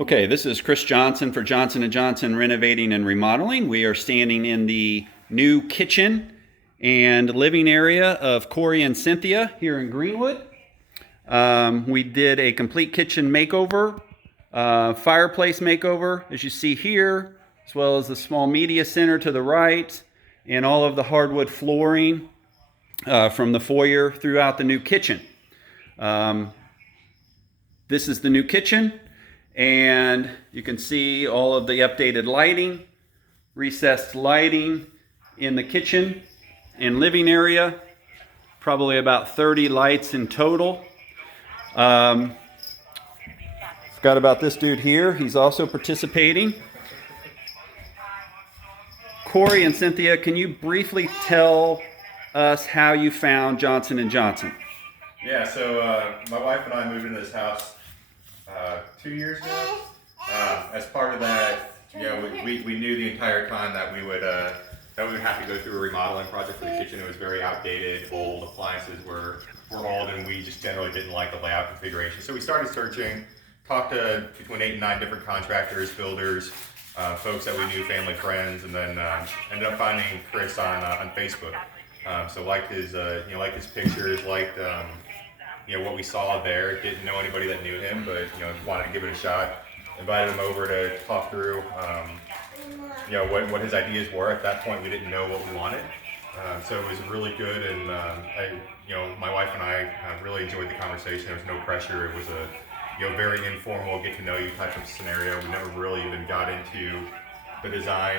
Okay, this is Chris Johnson for Johnson & Johnson Renovating and Remodeling. We are standing in the new kitchen and living area of Corey and Cynthia here in Greenwood. We did a complete kitchen makeover, fireplace makeover, as you see here, as well as the small media center to the right, and all of the hardwood flooring from the foyer throughout the new kitchen. This is the new kitchen, and you can see all of the updated lighting, recessed lighting in the kitchen and living area, probably about 30 lights in total. It's got about this dude here. He's also participating. Corey and Cynthia, can you briefly tell us how you found Johnson & Johnson? Yeah, so my wife and I moved into this house 2 years ago. As part of that, we knew the entire time that we would have to go through a remodeling project for the kitchen. It was very outdated, old appliances were old, and we just generally didn't like the layout configuration. So we started searching, talked to between 8 and 9 different contractors, builders, folks that we knew, family, friends, and then ended up finding Chris on Facebook. So liked his pictures, liked what we saw there. Didn't know anybody that knew him, but wanted to give it a shot. Invited him over to talk through what his ideas were. At that point, we didn't know what we wanted, so it was really good. And my wife and I really enjoyed the conversation. There was no pressure. It was a very informal, get to know you type of scenario. We never really even got into the design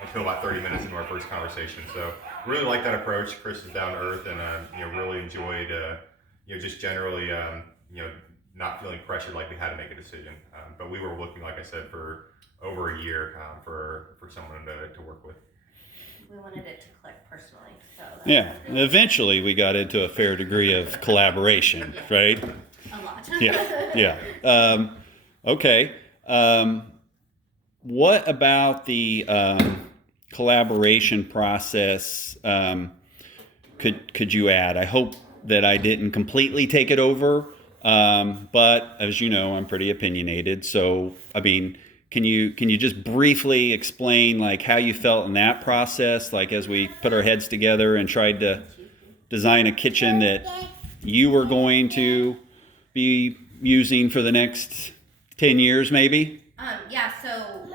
until about 30 minutes into our first conversation. So really like that approach. Chris is down to earth, and really enjoyed just generally not feeling pressured like we had to make a decision. But we were looking, like I said, for over a year for someone to work with. We wanted it to click personally. So Yeah, eventually we got into a fair degree of collaboration, right? a lot. Yeah. Okay. What about the collaboration process could you add? I hope that I didn't completely take it over, but as you know, I'm pretty opinionated. So, I mean, can you just briefly explain like how you felt in that process, like as we put our heads together and tried to design a kitchen that you were going to be using for the next 10 years, maybe? So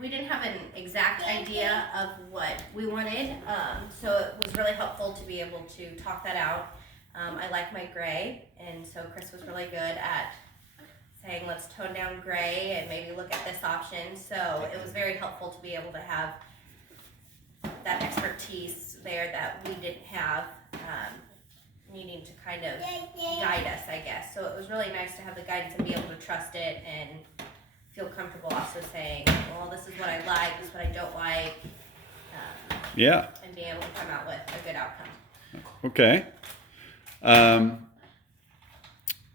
we didn't have an exact idea of what we wanted. So it was really helpful to be able to talk that out. I like my gray, and so Chris was really good at saying, let's tone down gray and maybe look at this option. So it was very helpful to be able to have that expertise there that we didn't have, needing to kind of guide us, I guess. So it was really nice to have the guidance and be able to trust it and feel comfortable also saying, well, this is what I like, this is what I don't like, Yeah. and being able to come out with a good outcome. Okay.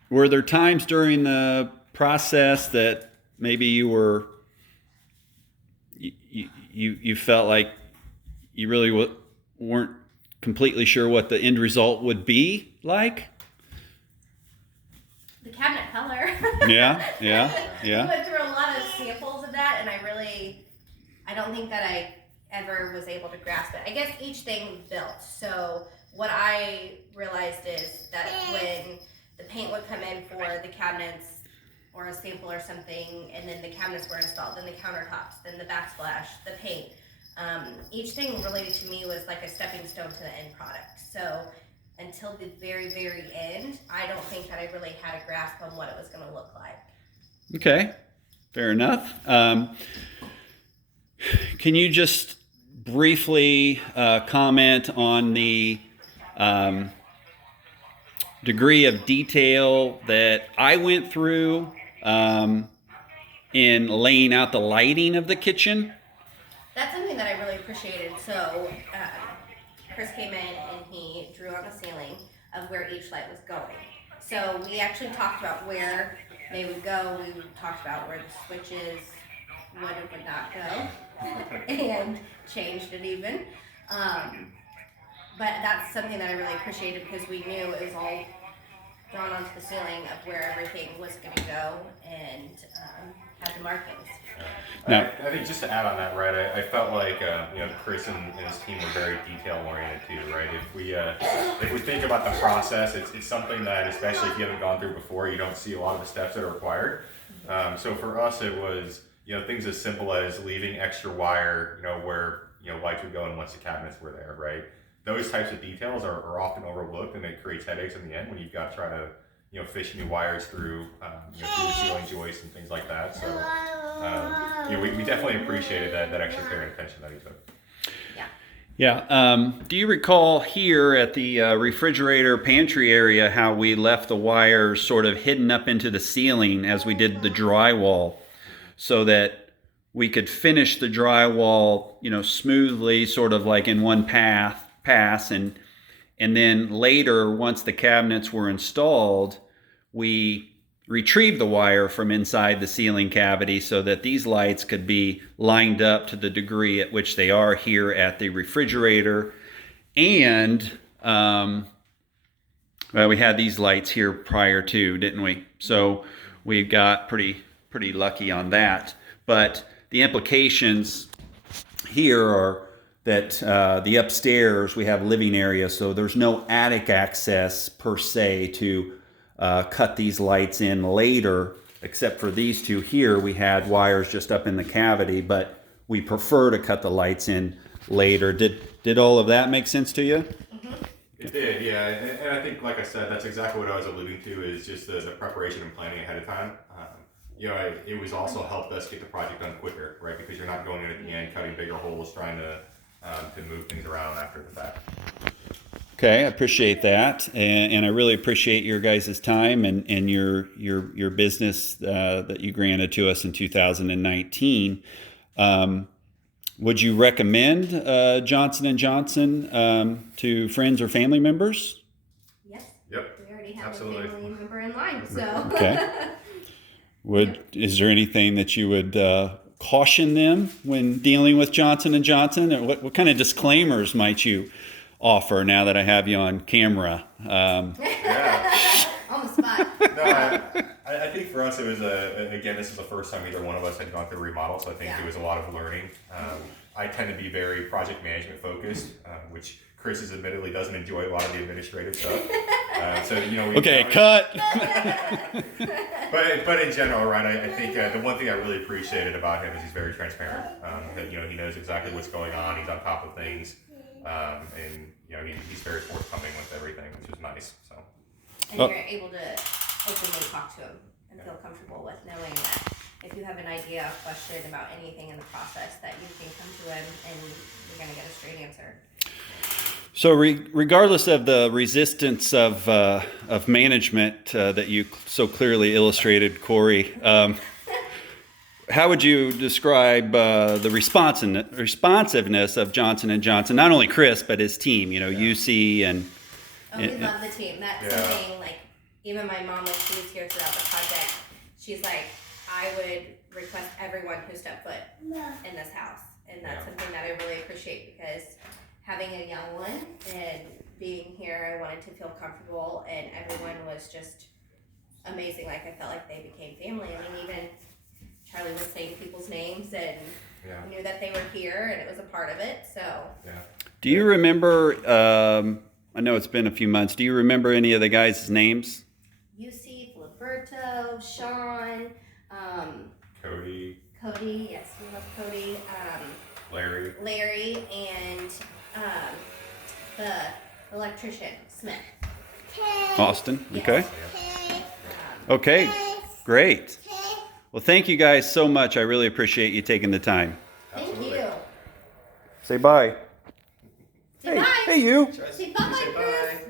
Were there times during the process that maybe you felt like you really weren't completely sure what the end result would be like? The cabinet color. Yeah. We went through a lot of samples of that, and I don't think that I ever was able to grasp it. I guess each thing built. So what I realized is that when the paint would come in for the cabinets or a sample or something, and then the cabinets were installed, then the countertops, then the backsplash, the paint, each thing related to me was like a stepping stone to the end product. So until the very, very end, I don't think that I really had a grasp on what it was going to look like. Okay. Fair enough. Can you just briefly comment on the degree of detail that I went through in laying out the lighting of the kitchen? That's something that I really appreciated. So Chris came in and he drew on the ceiling of where each light was going. So we actually talked about where they would go. We talked about where the switches would and would not go, and changed it even. But that's something that I really appreciated because we knew it was all drawn onto the ceiling of where everything was going to go, and the markings. Now- I think just to add on that, right? I felt like Chris and his team were very detail oriented too, right? If we think about the process, it's something that, especially if you haven't gone through before, you don't see a lot of the steps that are required. So for us, it was things as simple as leaving extra wire, where lights would go in once the cabinets were there, right? Those types of details are often overlooked, and it creates headaches in the end when you've got to try to fish new wires through through the ceiling joists and things like that. So we definitely appreciated that extra care and attention that he took. Yeah. Do you recall here at the refrigerator pantry area how we left the wires sort of hidden up into the ceiling as we did the drywall, so that we could finish the drywall, smoothly, sort of like in one pass, and then later, once the cabinets were installed, we retrieved the wire from inside the ceiling cavity so that these lights could be lined up to the degree at which they are here at the refrigerator. And we had these lights here prior to, didn't we? So we got pretty lucky on that. But the implications here are that the upstairs, we have living area, so there's no attic access per se to cut these lights in later, except for these two here. We had wires just up in the cavity, but we prefer to cut the lights in later. Did all of that make sense to you? It did, yeah, and I think, like I said, that's exactly what I was alluding to, is just the preparation and planning ahead of time. It was also helped us get the project done quicker, right? Because you're not going in at the end, cutting bigger holes, trying to move things around after the fact. Okay, I appreciate that, and I really appreciate your guys' time and your business that you granted to us in 2019. Would you recommend Johnson & Johnson to friends or family members? Yes. Yep. We already have Absolutely. a family member in line, so. Okay. Is there anything that you would caution them when dealing with Johnson & Johnson? Or what kind of disclaimers might you offer now that I have you on camera? Yeah. On the spot. No, I think for us it was again, this is the first time either one of us had gone through a remodel, so I think Yeah. it was a lot of learning. I tend to be very project management focused, which Chris is admittedly doesn't enjoy a lot of the administrative stuff. Okay, cut. But in general, right? I think the one thing I really appreciated about him is he's very transparent. That he knows exactly what's going on. He's on top of things, and he's very forthcoming with everything, which is nice. So. And you're able to openly talk to him and feel comfortable with knowing that if you have an idea or question about anything in the process, that you can come to him and you're going to get a straight answer. So regardless of the resistance of management that you so clearly illustrated, Corey, how would you describe the responsiveness of Johnson & Johnson? Not only Chris, but his team, UC and... Oh, we love the team. That's something, like, even my mom, when she was here throughout the project, she's like, I would request everyone who stepped foot in this house. And that's something that I really appreciate, because having a young one and being here, I wanted to feel comfortable, and everyone was just amazing. Like, I felt like they became family. I mean, even Charlie was saying people's names and knew that they were here, and it was a part of it. So, Do you remember, I know it's been a few months, do you remember any of the guys' names? UC, Filiberto, Sean, Cody, yes, we love Cody, Larry, and the electrician, Smith. Austin, okay. Okay, great. Well, thank you guys so much. I really appreciate you taking the time. Thank you. Say bye. Say bye. Hey, you. Say bye, Chris.